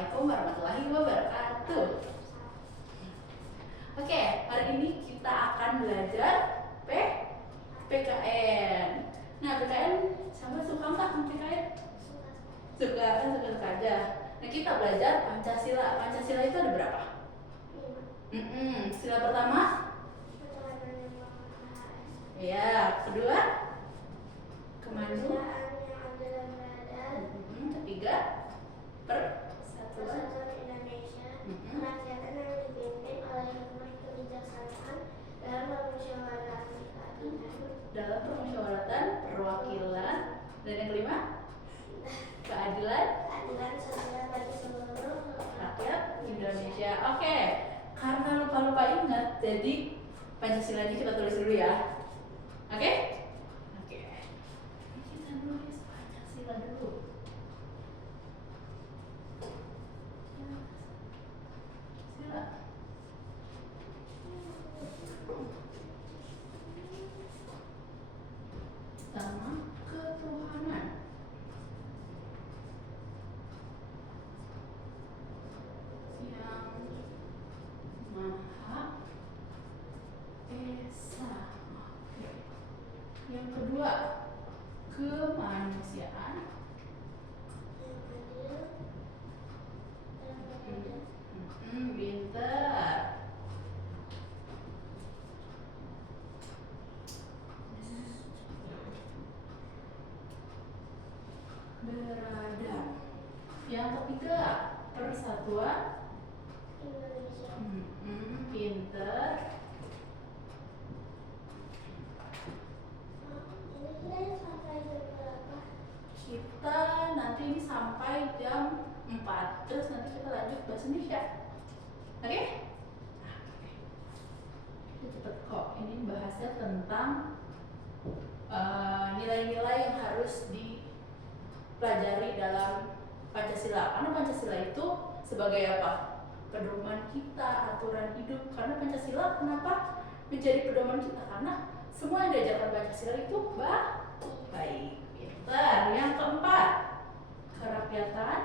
Assalamualaikum warahmatullahi wabarakatuh. Oke, hari ini kita akan belajar PKN. Nah, PKN sama suka nggak PKN? Suka aja. Nah, kita belajar Pancasila. Pancasila itu ada berapa? Sila pertama? Ya, kedua? Kemanusiaan yang adil dan beradab. Ketiga? Persatuan Indonesia. Kerakyatan yang dipimpin oleh hikmah kebijaksanaan dalam permusyawaratan perwakilan. Dan yang kelima? Keadilan sosial bagi seluruh rakyat Indonesia. Oke, karena lupa ingat, jadi Pancasilanya kita tulis dulu ya. Oke? Kita nulis Pancasila dulu. Sila. Pertama, ketuhanan. Yang Maha Esa. Oke. Yang kedua, kemanusiaan. Pintar. Beradab. Yang ketiga, persatuan Indonesia. Pintar. Kita nanti ini sampai jam 4. Terus nanti kita lanjut bahasa Indonesia. Oke? Itu cepet kok. Ini bahasnya tentang nilai-nilai yang harus dipelajari dalam Pancasila. Karena Pancasila itu sebagai apa? Pedoman kita, aturan hidup. Karena Pancasila kenapa menjadi pedoman kita? Karena semua yang diajarkan Pancasila itu baik. Pintar. Yang keempat, kerakyatan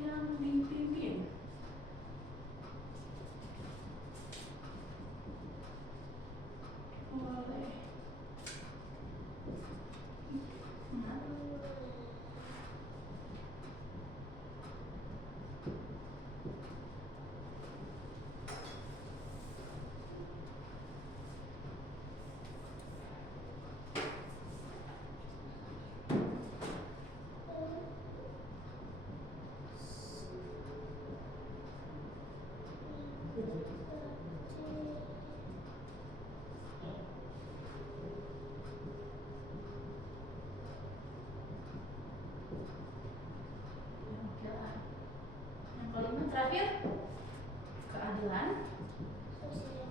yang dipimpin oleh yang kelima terakhir, keadilan sosial.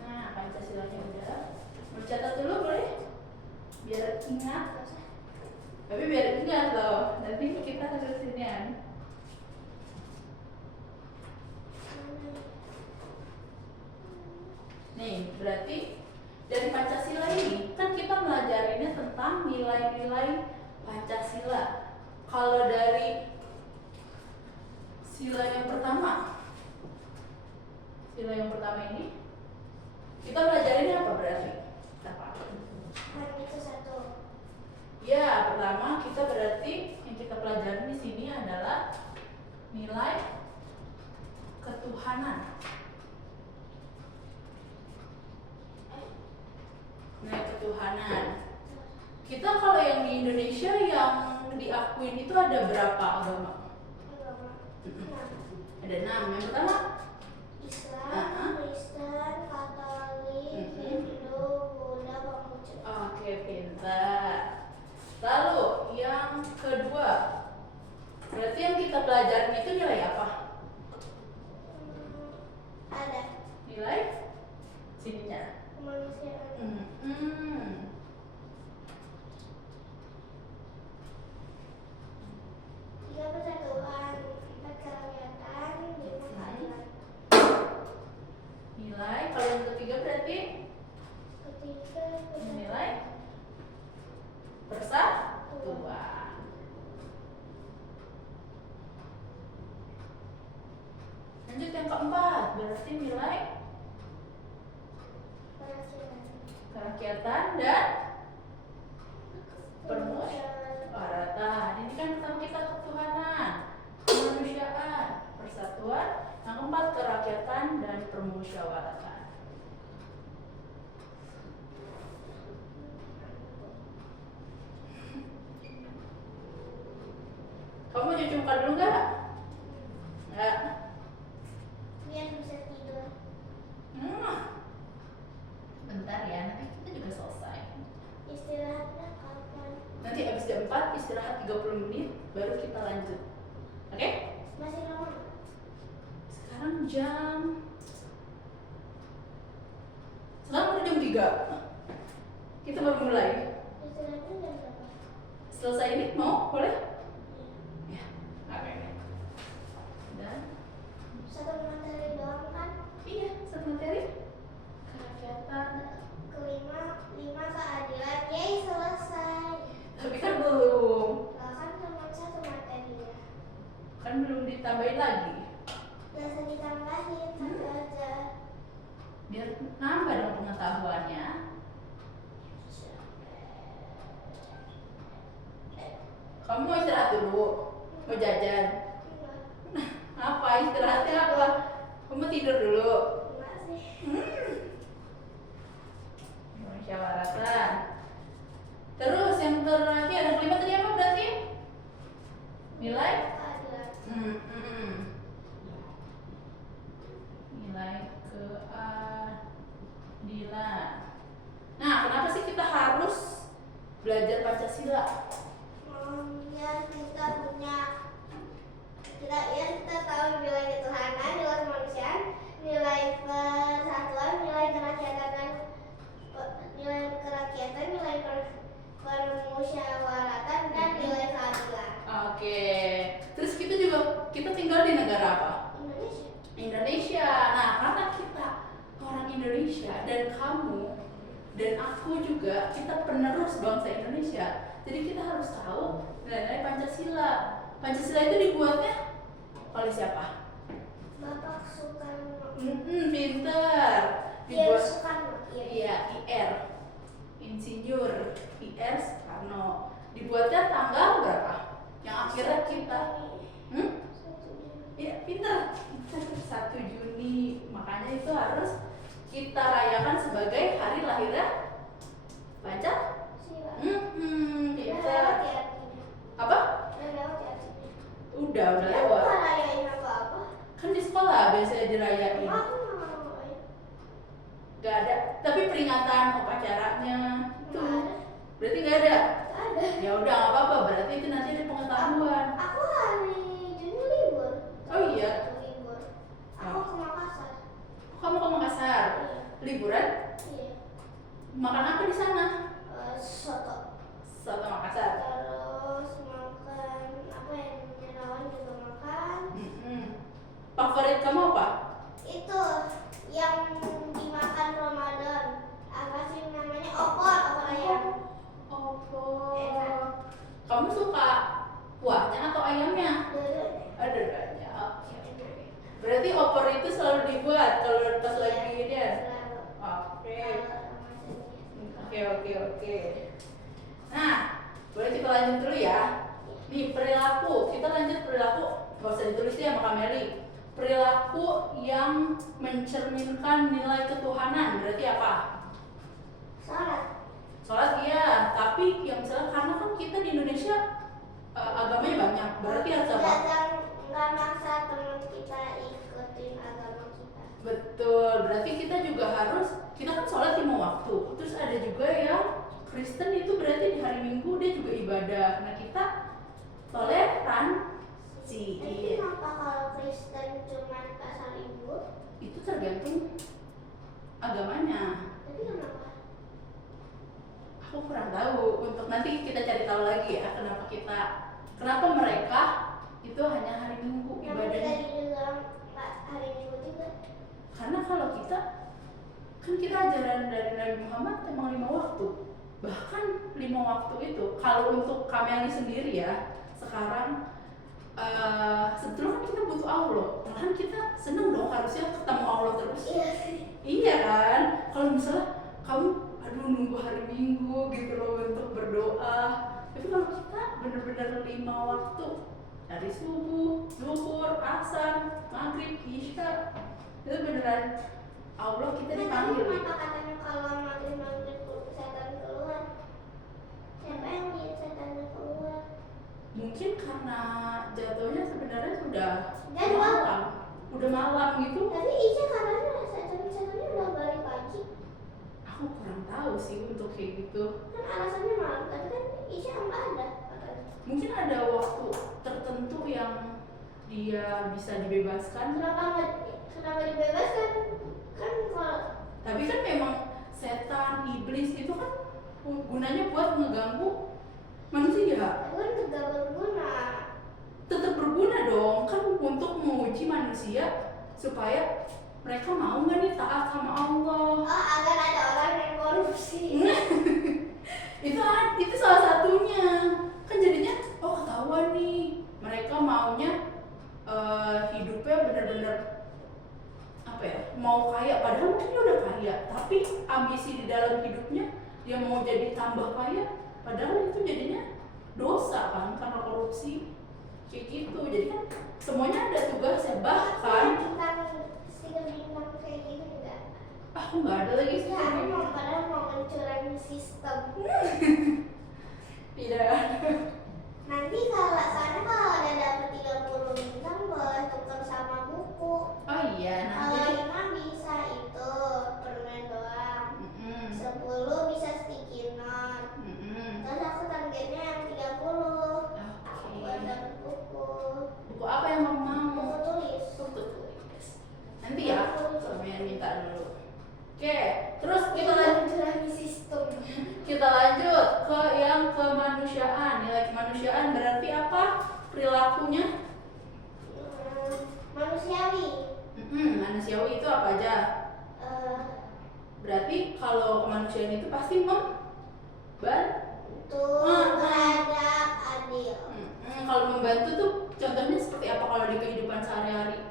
Nah, Pancasilanya udah. Mau catat dulu boleh? Biar ingat. Tapi biar ingat loh. Nanti kita harus inian. Nih, berarti dari Pancasila ini kan kita melajarinya tentang nilai-nilai Pancasila. Kalau dari sila yang pertama ini kita belajarinnya apa berarti? Apa? Itu satu. Ya, pertama kita berarti yang kita pelajari di sini adalah nilai ketuhanan. Nilai ketuhanan. Kita kalau yang di Indonesia yang diakuin itu ada berapa agama? Ada 6. Yang pertama Islam, Kristen, Katolik, Hindu, Buddha, Konghucu. Oke, pintar. Lalu yang kedua, berarti yang kita pelajarin itu nilai apa? berarti nilai kerakyatan dan permusyawaratan. Ini kan pertama kita ketuhanan, kemanusiaan, persatuan. Yang keempat kerakyatan dan permusyawaratan. Kamu cuci muka dulu nggak? Nggak. Biar bisa tidur. Bentar ya, nanti kita juga selesai. Istirahatnya kapan? Nanti habis jam 4 istirahat 30 menit baru kita lanjut. Oke? Masih lama? Sekarang udah jam 3. Kita baru mulai. Istirahatnya jam berapa? Selesai ini mau? Boleh? Ya. Oke. Dan Satu materi doang kan? iya, satu materi kerakyatan. Lima keadilan. Yeay, selesai. Tapi kan belum. Kan cuma satu materinya. Kan belum ditambahin lagi. Gak usah ditambahin, satu aja. Biar nambah dong pengetahuannya. Kamu mau istirahat dulu? Mau jajan? Apa istirahatnya apa? Kamu tidur dulu. Enggak sih. Musyawaratan. Terus yang terakhir, yang kelima tadi apa berarti? Nilai? Keadilan. Nilai keadilan. Nah, kenapa sih kita harus belajar Pancasila? Ya kita tahu nilai ketuhanan, nilai kemanusiaan, nilai persatuan, nilai kerakyatan, nilai permusyawaratan, dan nilai keadilan. Oke. Terus kita tinggal di negara apa? Indonesia. Indonesia. Nah, karena kita orang Indonesia dan kamu dan aku juga kita penerus bangsa Indonesia. Jadi kita harus tahu nilai-nilai Pancasila. Pancasila itu dibuatnya oleh siapa? Bapak Soekarno. Pinter. Iya, Soekarno. Iya, IR. Insinyur IR Soekarno. Dibuatnya tanggal berapa? Yang akhirnya kita Iya, pinter. 1 Juni. Makanya itu harus kita rayakan sebagai hari lahirnya Pancasila. Pinter. Apa? Udah lewat. Rayain apa-apa. Kan di sekolah biasanya dirayain. Aku mau. Gak ada. Tapi peringatan upacaranya Nggak ada. berarti gak ada. Ada. Ya udah nggak apa-apa. Berarti itu nanti ada pengetahuan. Aku hari Juni libur. Oh iya. Libur. Aku ke Makassar. Kamu ke Makassar? Iya. Liburan? Iya. Makan apa di sana? Soto. Soto Makassar. Terus makan apa yang Nerawan juga makan. Favorit kamu apa? Itu yang dimakan Ramadan. Apa sih namanya? Opor ayam. Opor. Enak. Kamu suka kuahnya atau ayamnya? Dua-duanya. Ada. Oke. Berarti opor itu selalu dibuat kalau pas lagi ini ya? Selalu. Oke. Kalau Oke. Nah, boleh kita lanjut dulu ya. Nih, perilaku. Kita lanjut perilaku. Gak usah ditulis ya sama Kameli. Perilaku yang mencerminkan nilai ketuhanan berarti apa? Sholat. Sholat iya, tapi yang misalnya karena kan kita di Indonesia agamanya banyak, berarti harus apa? Nggak maksa teman kita ikutin agama kita. Betul, berarti kita juga harus, kita kan sholat 5 waktu. Terus ada juga yang Kristen itu berarti di hari Minggu dia juga ibadah. Nah kita toleransi. Tapi kenapa kalau Kristen cuma pas hari Minggu? Itu tergantung agamanya. Tapi kenapa? Aku kurang tahu. Untuk nanti kita cari tahu lagi ya kenapa mereka itu hanya hari Minggu Kenapa ibadahnya. kita juga nggak hari Minggu juga? Karena kalau kita kan kita ajaran dari Nabi Muhammad emang 5 waktu. Bahkan 5 waktu itu kalau untuk Kameli sendiri ya sekarang sebetulnya kan kita butuh Allah, malahan kita seneng dong harusnya ketemu Allah terus. Iya sih. Iya kan, kalau misalnya kamu aduh nunggu hari Minggu gitu loh untuk berdoa, tapi kalau kita bener-bener 5 waktu dari subuh, zuhur, asar, maghrib, isya, itu beneran Allah kita dipanggil. Kenapa katanya kalau maghrib setan keluar? Siapa yang lihat setannya keluar? Mungkin karena jatuhnya sebenarnya sudah Dan malam, udah malam gitu. Tapi Isya katanya setan-setannya udah balik lagi. Aku kurang tahu sih untuk kayak gitu. Kan alasannya malam, tapi kan Isya nggak ada katanya. Mungkin ada waktu tertentu yang dia bisa dibebaskan. Kenapa dibebaskan? Kan kalau Tapi kan memang setan, iblis itu kan gunanya buat ngeganggu manusia. kan juga berguna. Tetap berguna dong, kan untuk menguji manusia supaya mereka mau nggak nih taat sama Allah. Oh, agar ada orang yang korupsi. Itu salah satunya. Kan jadinya ketahuan nih mereka maunya hidupnya benar-benar apa ya, mau kaya, padahal mungkin dia udah kaya, tapi ambisi di dalam hidupnya dia mau jadi tambah kaya, padahal itu jadinya dosa kan karena korupsi kayak gitu. Jadi kan semuanya ada tugasnya, bahkan Bintang kayak gitu enggak? aku nggak ada lagi sih. Ya, aku mau padahal mau mencurangi sistem. Tidak. Nanti kalau udah dapet 30 bintang boleh tukar sama buku. Oh iya, Kalau nanti 5 bisa itu permen doang. 10 bisa sticky note. Terus aku targetnya yang 30. Aku buat dapet buku. buku apa yang kamu mau? Buku tulis. Buku tulis. Nanti ya, kalian minta dulu. Oke, terus kita lanjut. Mencurangi sistem. Kita lanjut ke yang kemanusiaan. Nilai kemanusiaan berarti apa? Perilakunya Manusiawi. manusiawi itu apa aja? Berarti kalau kemanusiaan itu pasti Itu beradab, adil. kalau membantu tuh contohnya seperti apa kalau di kehidupan sehari-hari?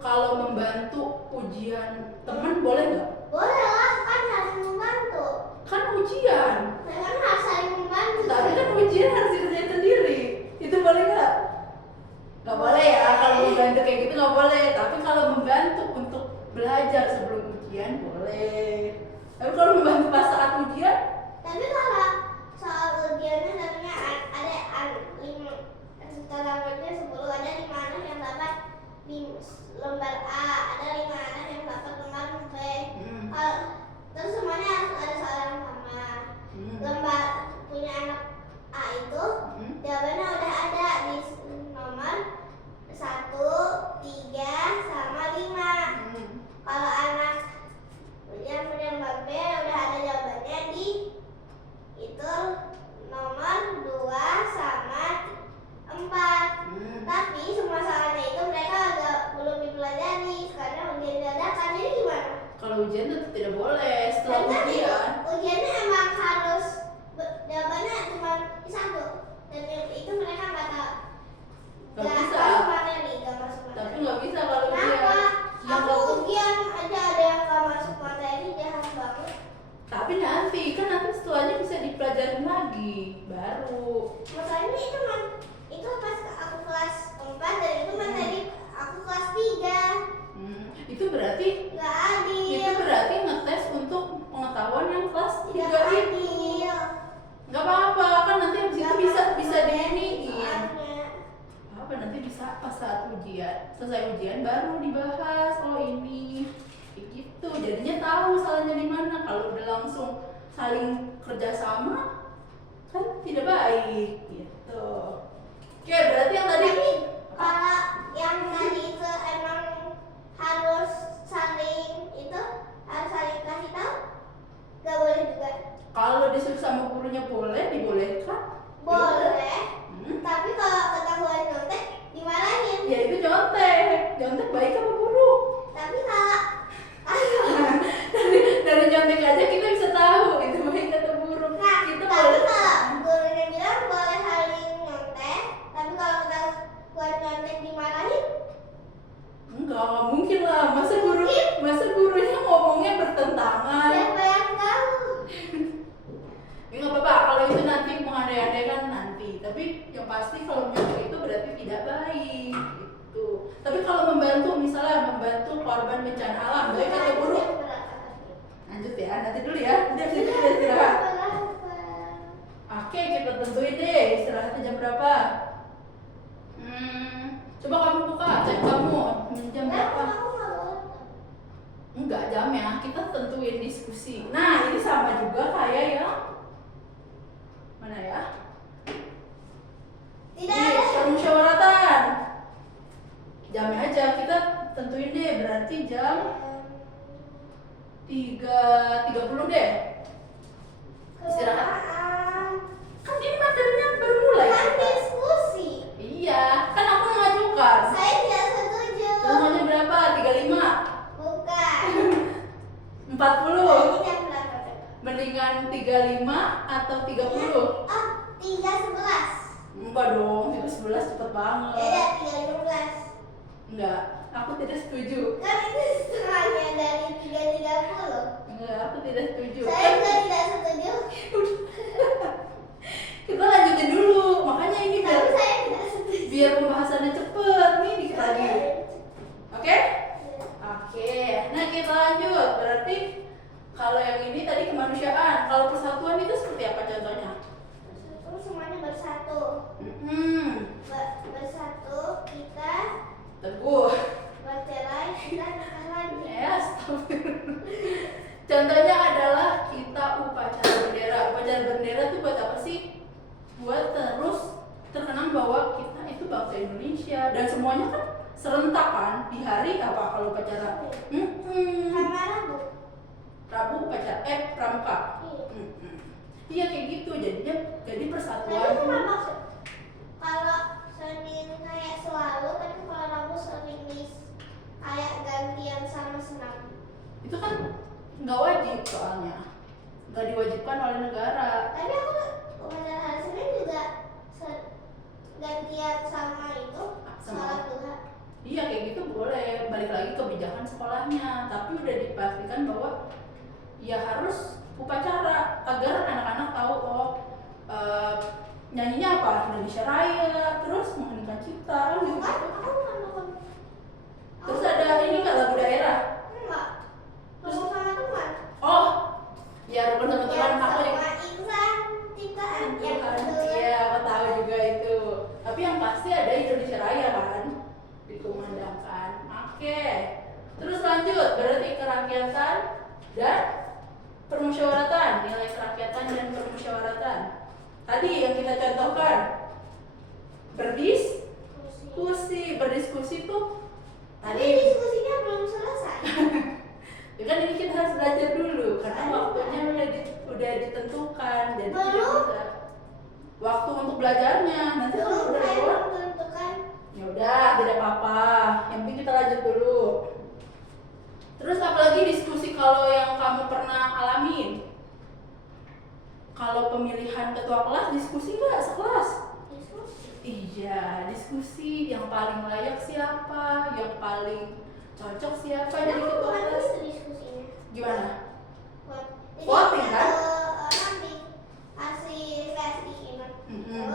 Kalau membantu ujian teman boleh nggak? Boleh lah, kan harus membantu. Kan ujian. Kan harus saling membantu. Tapi kan ujian harus dikerjain sendiri. Itu boleh nggak? Nggak boleh ya, kalau membantu kayak gitu nggak boleh. Tapi kalau membantu untuk belajar sebelum ujian boleh. Tapi kalau membantu pas saat ujian, Tapi kalau soal ujiannya katanya ada 10 ada 5 anak yang dapat lembar A, ada 5 anak yang dapat lembar B. Terus semuanya harus ada soal yang sama. Lembar punya anak A itu jawabannya udah ada di nomor 1, 3, sama 5. Kalau anak yang punya lembar B udah ada jawabannya di itu nomor 2 sama 4. Tapi semua soalnya itu mereka belum dipelajari karena ujian dadakan. Jadi gimana? kalau ujian tetap tidak boleh setelah Dan ujian. ujiannya emang harus jawabannya cuma 1 dan itu mereka nggak tahu. Nggak bisa. masuk materi, nggak masuk materi. Tapi nggak bisa kalau ujian. Kenapa? Yang Aku nggak- ujian aja ada yang nggak masuk materi, jahat banget. Tapi nanti setelahnya bisa dipelajarin lagi baru. Masalahnya itu pas aku kelas 4 dan itu materi aku kelas 3. Itu berarti Nggak adil. itu berarti ngetes untuk pengetahuan yang kelas 3 Nggak itu. adil. Nggak apa-apa, kan nanti habis itu Nggak bisa masuk diiniin. soalnya. Apa nanti bisa pas saat ujian, selesai ujian baru dibahas. Oh ini kayak gitu, jadinya tahu salahnya di mana. Kalau udah langsung saling kerjasama kan tidak baik gitu. Oke, berarti yang tadi Tapi kalau yang tadi itu emang harus saling kasih tahu, nggak boleh juga. kalau disuruh sama gurunya boleh, dibolehkan. Boleh. Tapi kalau ketahuan nyontek dimarahin. Ya itu nyontek baik apa buruk? Tapi kalau dari nyontek aja kita bisa tahu itu baik atau buruk. nah, Kita tapi boleh. kalau gurunya bilang boleh saling nyontek, tapi kalau pasti kalau menyogok itu berarti tidak baik gitu. Tapi kalau membantu, misalnya membantu korban bencana alam, baik atau buruk? Lanjut ya, nanti dulu ya, nanti habis itu kita istirahat. Oke, kita tentuin deh istirahatnya jam berapa. Coba kamu buka cek kamu jam berapa. Enggak jamnya, kita tentuin diskusi. Nah, ini sama juga kayak yang mana ya? Tidak Ini ada. permusyawaratan. Jamnya aja kita tentuin deh, berarti jam 3.30 deh. Istirahat. Kan ini materinya baru mulai. Kan diskusi. Iya, kan aku mengajukan. Saya tidak setuju. Namanya berapa? 35? Bukan. 40? Ini jam berapa? Mendingan 35 atau 30? Oh, 3:11. Enggak dong, itu 11 cepet banget. Beda 3:15. Enggak, aku tidak setuju. Kan itu setengahnya dari 3:30. Enggak, aku tidak setuju. Saya juga tidak setuju. Kita lanjutin dulu, makanya ini biar, Tapi saya tidak setuju. biar pembahasannya cepet. Nih dikit lagi. Oke? Oke, nah kita lanjut. Berarti kalau yang ini tadi kemanusiaan, kalau persatuan itu seperti apa contohnya? Bersatu, semuanya bersatu. Bersatu, kita Teguh. bercerai, kita nikah lagi. Astagfirullah. Contohnya adalah kita upacara bendera. Upacara bendera itu buat apa sih? Buat terus terkenang bahwa kita itu bangsa Indonesia dan semuanya kan serentak kan di hari apa kalau upacara? Sama Rabu. Rabu upacara pramuka. Iya. Iya kayak gitu jadinya jadi Tapi persatuan. kenapa kalau Senin kayak selalu, tapi kalau Rabu sering kayak gantian sama senam? Itu kan nggak wajib soalnya, nggak diwajibkan oleh negara. Tapi aku upacara hari Senin juga gantian sama itu sholat duha. Iya kayak gitu boleh, balik lagi kebijakan sekolahnya, tapi udah dipastikan bahwa ya harus upacara agar anak-anak tahu nyanyinya apa, Indonesia Raya, terus mengheningkan cipta kan gitu. Aku nggak nonton. Terus ada ini nggak lagu daerah? Enggak. Ngomong sama teman. Oh, ya rukun sama teman aku Yang juga. sama insan ciptaan yang itu. Iya, aku tahu juga itu. Tapi yang pasti ada Indonesia Raya kan dikumandangkan. Oke. Terus lanjut, berarti kerakyatan dan permusyawaratan, nilai kerakyatan dan permusyawaratan. Tadi yang kita contohkan berdiskusi tuh Tapi tadi. diskusinya belum selesai. Ya kan ini kita harus belajar dulu karena waktunya udah ditentukan. Jadi kita Belum. bisa waktu untuk belajarnya nanti kalau Belum udah saya lewat. menentukan. Ya udah, tidak apa-apa. Yang penting kita lanjut dulu. Terus apalagi diskusi kalau yang kamu pernah alamin? Kalau pemilihan ketua kelas diskusi nggak sekelas? Diskusi. Iya, diskusi yang paling layak siapa, yang paling cocok siapa jadi Aku ketua bukan kelas? itu diskusinya. Gimana? Jadi Voting, kan? orang dikasih versi ini. Mm-mm.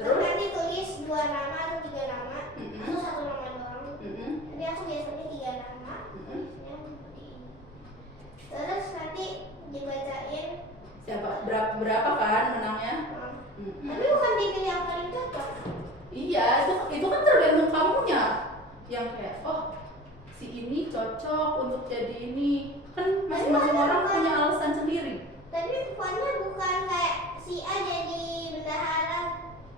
Terus Terus? nanti tulis 2 nama atau 3 nama Mm-mm. atau 1 nama doang. Mm-mm. Tapi aku biasanya 3 nama. Mm-mm. Tulisnya seperti ini. Terus nanti dibacain. Siapa? Berapa kan menangnya? Mm-mm. Tapi bukan dipilih yang paling cocok. Iya, itu kan tergantung kamunya. Yang kayak, oh si ini cocok untuk jadi ini. Kan masing-masing orang punya alasan sendiri. Tapi pokoknya bukan kayak si A jadi bendahara,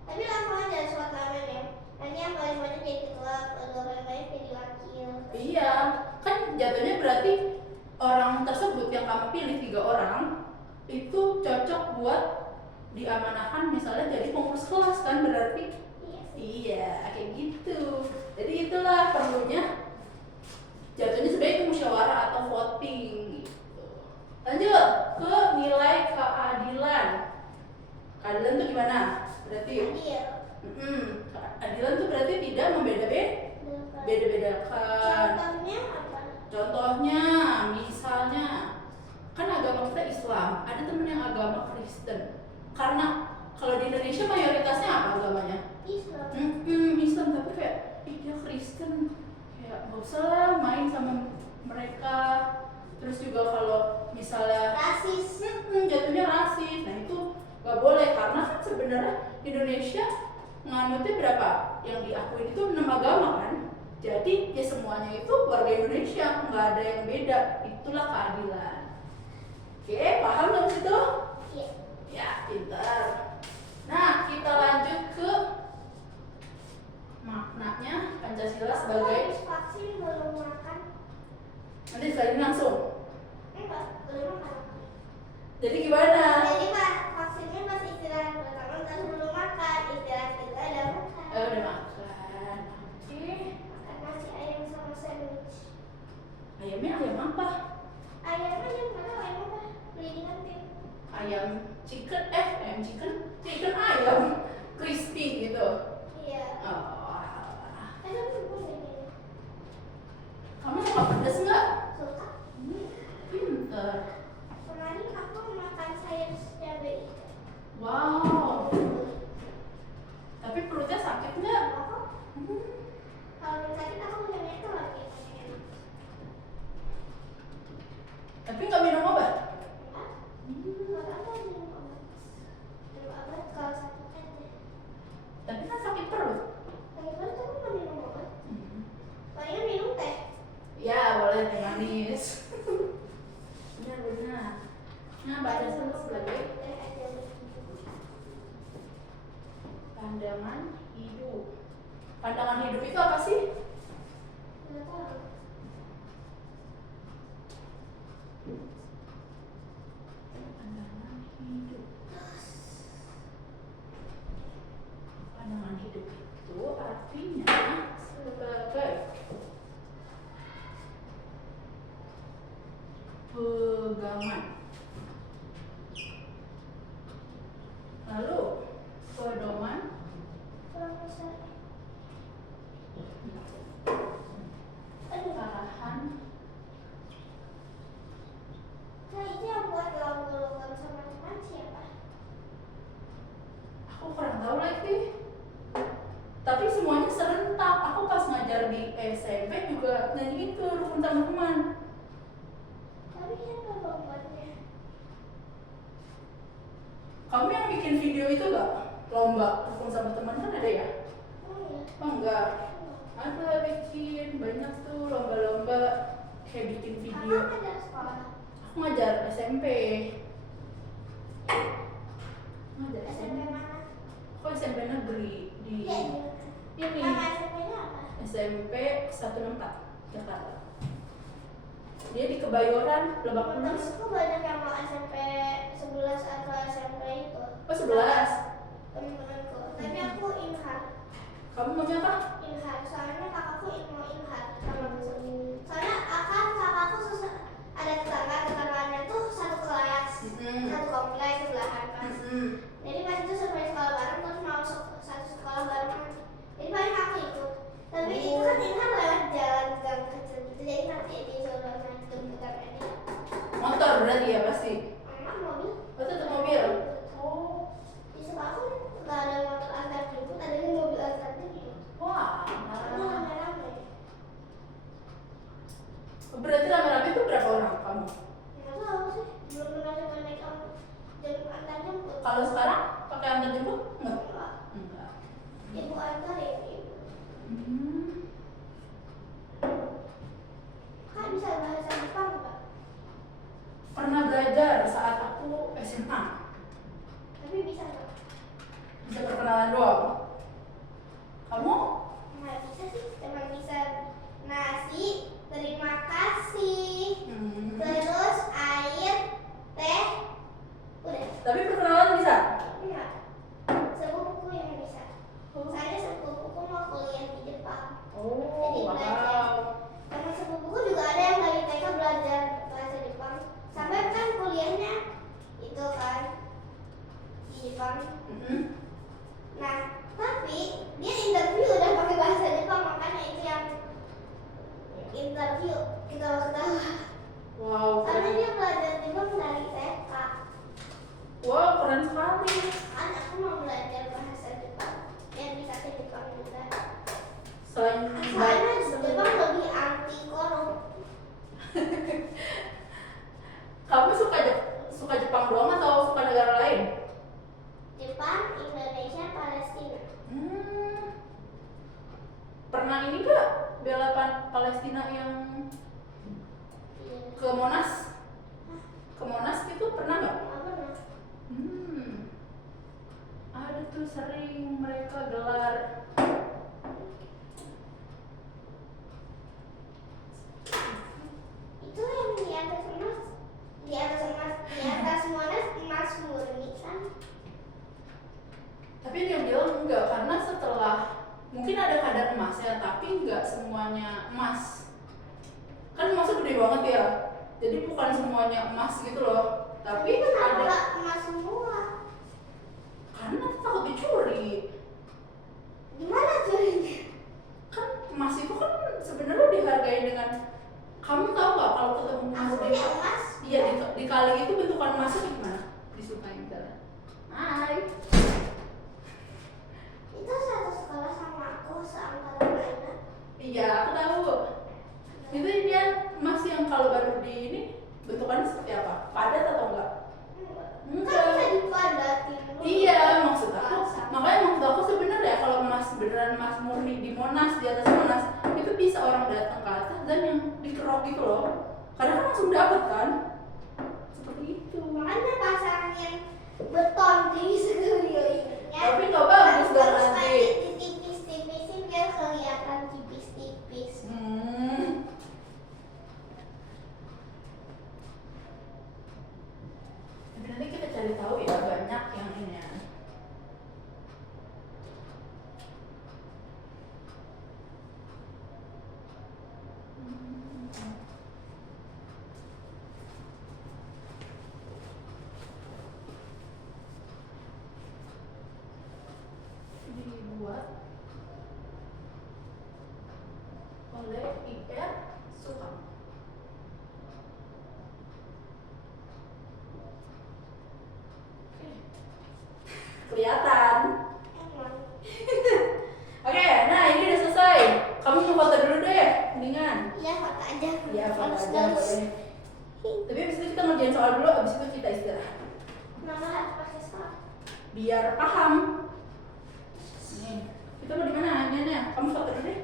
tapi langsung aja surat namanya. Nanti yang paling banyak jadi ketua, kedua paling banyak jadi wakil. Iya, kan jatuhnya berarti orang tersebut yang kamu pilih 3 orang itu cocok buat diamanahkan misalnya jadi pengurus kelas kan berarti. Iya. Iya, kayak gitu. Jadi itulah perlunya jatuhnya sebagai musyawarah atau voting gitu. Lanjut ke nilai keadilan. Keadilan tuh gimana? Berarti Adil. keadilan tuh berarti tidak beda-bedakan. Contohnya apa? Contohnya, misalnya kan agama kita Islam, ada temen yang agama Kristen. Karena Kalau di Indonesia mayoritasnya apa agamanya? Islam. Islam, tapi kayak dia Kristen, kayak nggak usah lah main sama mereka. Terus juga kalau misalnya Rasis. jatuhnya rasis, nah itu nggak boleh karena kan sebenarnya Indonesia nganutnya berapa? Yang diakui itu 6 agama kan? Jadi ya semuanya itu warga Indonesia, nggak ada yang beda. Itulah keadilan. Oke, paham nggak situ? Iya. Ya, pintar. Nah, kita lanjut ke maknanya Pancasila sebagai. Habis vaksin belum makan. Nanti sekali langsung. Enggak, belum makan. Jadi gimana? Jadi Pak, vaksinnya pas istirahat pertama terus belum makan, istirahat kita udah makan. Udah makan. Oke. Makan nasi ayam sama sandwich. Ayamnya ayam apa? Ayam ayam apa? Beli di kantin. Ayam chicken, ayam chicken ayam crispy gitu. Iya. Oh. Ada bubur ini. Kamu suka pedas nggak? Suka. Pinter. Kemarin aku makan sayur cabai ikan. Wow. Tapi perutnya sakit nggak? Aku kalau sakit aku minumnya itu lagi. Tapi nggak minum obat? Enggak. Kalau aku minum obat. Minum obat kalau sakit aja. Tapi kan sakit perut. Sakit perut aku nggak minum obat. Palingan minum teh. Ya boleh teh manis. Benar. Nah, Pancasila sebagai Teh aja. pandangan hidup. Pandangan hidup itu apa sih? Nggak tahu. Pandangan hidup. Pandangan hidup itu artinya sebagai pegangan. Lalu pedoman. Profesor. Arahan. Nah itu yang buat logam sama teman siapa? Aku kurang tahu lagi. Tapi semuanya serentak. Aku pas ngajar di SMP juga nyanyi itu rukun teman-teman. Tapi siapa lombanya? Kamu yang bikin video itu gak? Lomba rukun sama teman kan ada ya? Oh iya. Oh enggak. Ada bikin banyak tuh lomba-lomba kayak bikin video. Kakak ada sekolah. Aku ngajar SMP. Ngajar SMP SMP. mana? Aku SMP negeri di Iya iya. ini Nama SMP-nya apa? SMP 164 Jakarta. Dia di Kebayoran, Lebak Bulus. Temenku banyak yang mau SMP 11 atau SMP itu. Oh 11. Temen-temenku. Tapi aku Inhar. Kamu maunya apa? Inhar. Soalnya kakakku mau Inhar sama aku. Soalnya kakakku susah. Ada tetangganya tuh satu kelas, satu komplek sebelahan kan. Jadi pas itu sampai sekolah bareng terus mau satu sekolah bareng. Jadi paling aku ikut. Tapi itu kan Inhar lewat jalan gang kecil gitu. Jadi nanti disuruh naik jemputan ini. Motor berarti ya pasti. Emang mobil? Oh tetap mobil. Oh, di sekolahku nggak ada motor antar jemput, adanya mobil antar jemput. Wah. Karena rame-rame. Berarti rame-rame itu berapa orang kamu? Nggak tahu sih, belum pernah coba naik jemput antar jemput. Kalau sekarang pakai antar jemput? Enggak. Enggak. Enggak. Ibu antar ya ibu. Kak bisa bahasa Jepang nggak? Pernah belajar saat aku SMA. Tapi bisa nggak? Bisa perkenalan doang. Kamu? Nggak bisa sih, cuma bisa nasi, terima kasih, terus air, teh, udah. Tapi perkenalan bisa? Enggak. Sepupuku yang bisa. Saya sepupuku mau kuliah di Jepang. Jadi Oh, belajar. wow. Karena sepupuku juga ada yang dari TK belajar bahasa Jepang. Sampai kan kuliahnya itu kan di Jepang. Nah, tapi dia interview udah pakai bahasa Jepang, makanya itu yang interview ketawa-ketawa. Wow. Karena dia belajar Jepang dari TK. Wow, keren sekali. Kan aku mau lain? Jepang, Indonesia, Palestina. Pernah ini gak bela Palestina yang Iya. ke Monas? Ke Monas itu pernah gak? Nggak pernah. Ada tuh sering mereka gelar. Itu yang di atas emas, di atas Monas emas murni kan? Tapi dia bilang enggak, karena setelah mungkin ada kadar emasnya, tapi enggak semuanya emas. Kan emasnya gede banget ya, jadi bukan semuanya emas gitu loh. Tapi kenapa ada, nggak emas semua? karena takut dicuri. Gimana curinya? Kan emas itu kan sebenarnya dihargai dengan, kamu tahu nggak kalau ketemu emas Aku punya emas. iya di kali itu bentukan emasnya gimana? Disukai misalnya. Hai. Itu satu sekolah sama aku seangkatan mainan. Iya, aku tahu. Itu dia emas yang kalau baru di ini bentukannya seperti apa? Padat atau enggak? Kan bisa dipadatin dulu. Iya, maksud aku. Makanya maksud aku sebenarnya kalau emas beneran emas murni di Monas, di atas Monas, itu bisa orang datang ke atas dan yang dikerok gitu loh. Karena kan langsung dapet kan? Seperti itu. Makanya pasangin beton di studio ini. Tapi nggak bagus dong Terus nanti. nanti ditipis-tipisin biar kelihatan tipis-tipis. Nanti kita cari tahu ya, banyak yang ini ya. Dibuat oleh IR Sukamto. Kelihatan. Emang. Oke, nah ini udah selesai. Kamu mau foto dulu deh, mendingan. Iya foto aja. Ya foto aja Bagus. boleh. Tapi abis itu kita ngerjain soal dulu, abis itu kita istirahat. Mama harus pakai soal. Biar paham. Nih, kita mau di mana? Ini kamu foto dulu deh.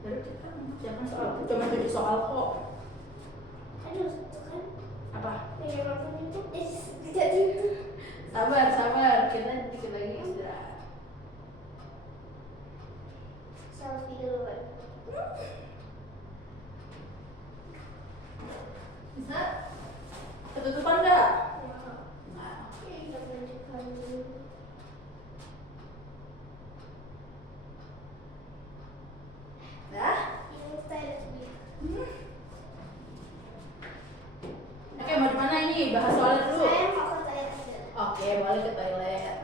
Baru kita jangan soal, cuma 7 soal kok. Aduh, itu kan. Apa? Pengen nonton YouTube jadi itu. Sabar, kita dikit lagi istirahat. Selfie duluan. Bisa? Ketutupan nggak? Nah, Oke, kita lanjutkan dulu. dah. Ini saya dia. Oke, mau di mana ini? Bahas soalnya dulu. Saya mau ke toilet aja. Oke, boleh ke toilet.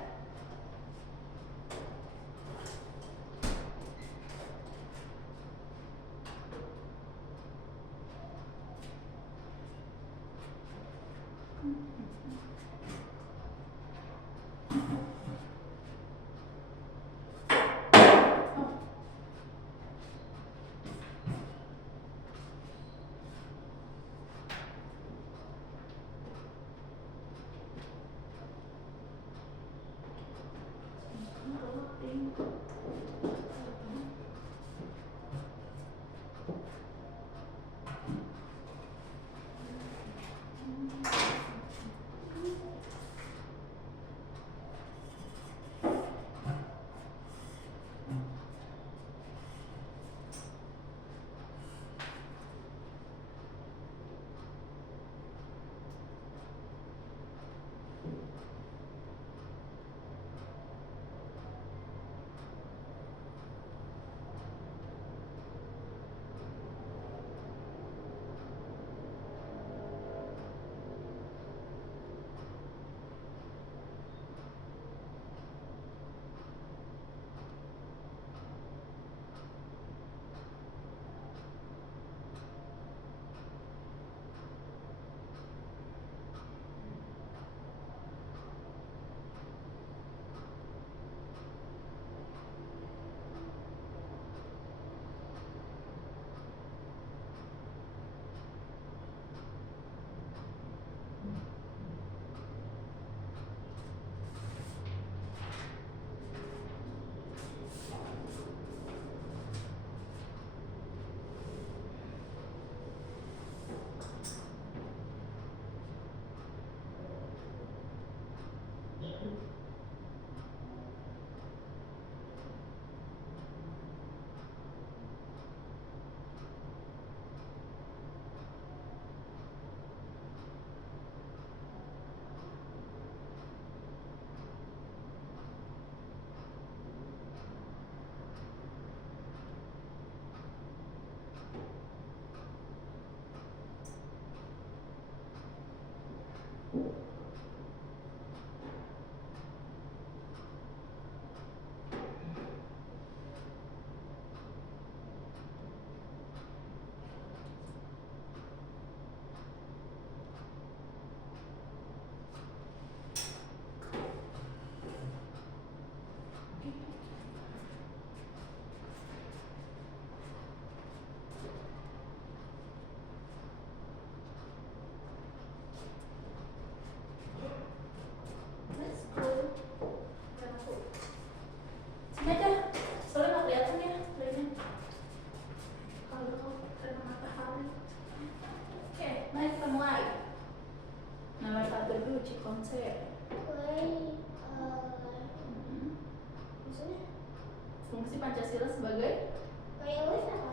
sebagai Loyalis apa?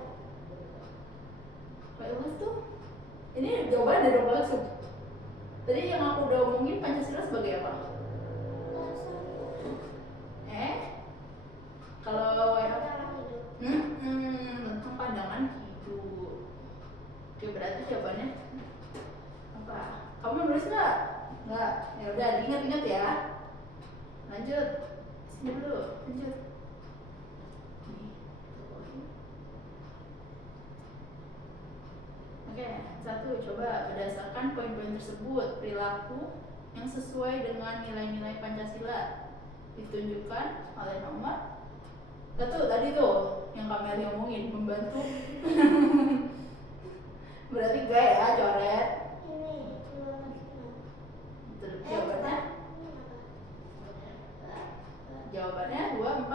loyalis tuh? Ini jawaban dari dong langsung. Tadi yang aku udah omongin Pancasila sebagai apa? Kalau tentang pandangan hidup. Oke, berarti jawabannya apa? Kamu nulis nggak? Nggak. Ya udah, diingat-ingat ya. Lanjut. Sini dulu. Lanjut. Oke, satu, coba berdasarkan poin-poin tersebut, perilaku yang sesuai dengan nilai-nilai Pancasila ditunjukkan oleh nomor satu tadi tuh yang kami omongin, membantu. Berarti gak ya, coret. Jawabannya? Jawabannya 2, 4,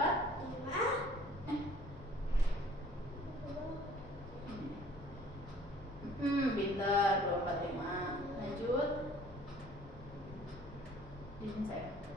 5. Pintar, 2, 4, 5. Lanjut. Izin saya.